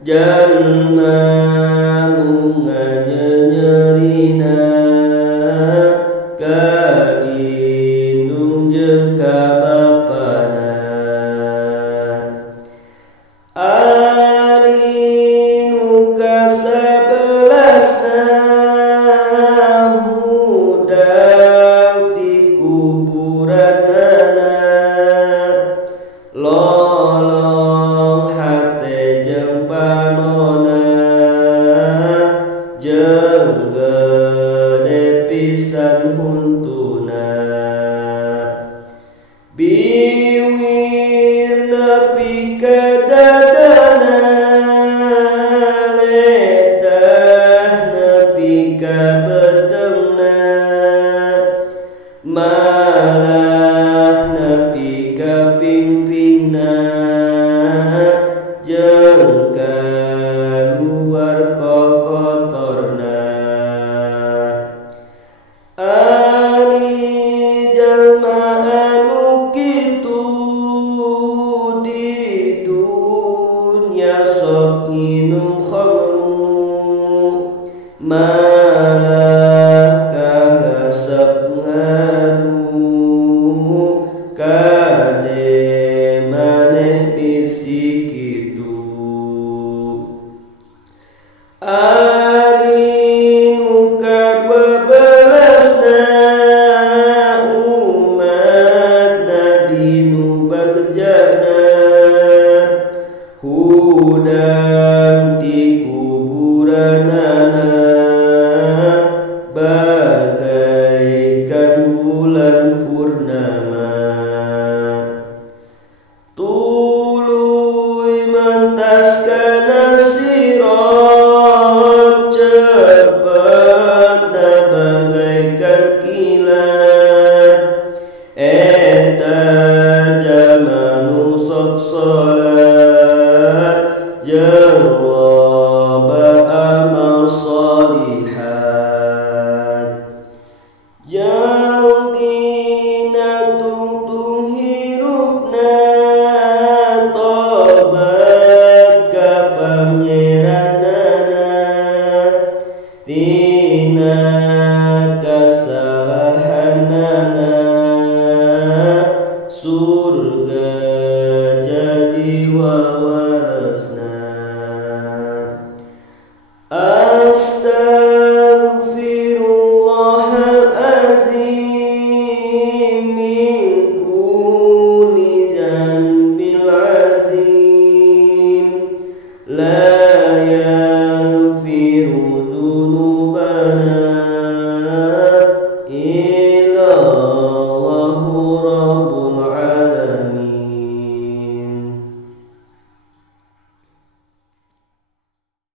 jalma nu nganyerina ka indung jeung ka bapana ari nu kasabelasna hudang di kuburanana lolong hate jeung panona jeung gede pisan huntuna biwir nepi ka dadana ledah nepi ka betengna malah nepi ka pingpingna jeung kaluar kokotorna ari jalma anu kitu di dunya sok nginum khamru malah karesep ngadu kade maneh bisi kitu ari nu kadua belasna umat nabi nu bagjana hudang di kuburanana bagaikan bulan purnama tuluy mantas kana sirat cepetna bagaikan kilat eta jalma nu sok salat jeung loba amal sholihat jang dina tungtung hirupna tobat ka pangeranana tina kasalahanana surga jadi wawaresna astaghfirullahalazim min kulli dzanbil azim la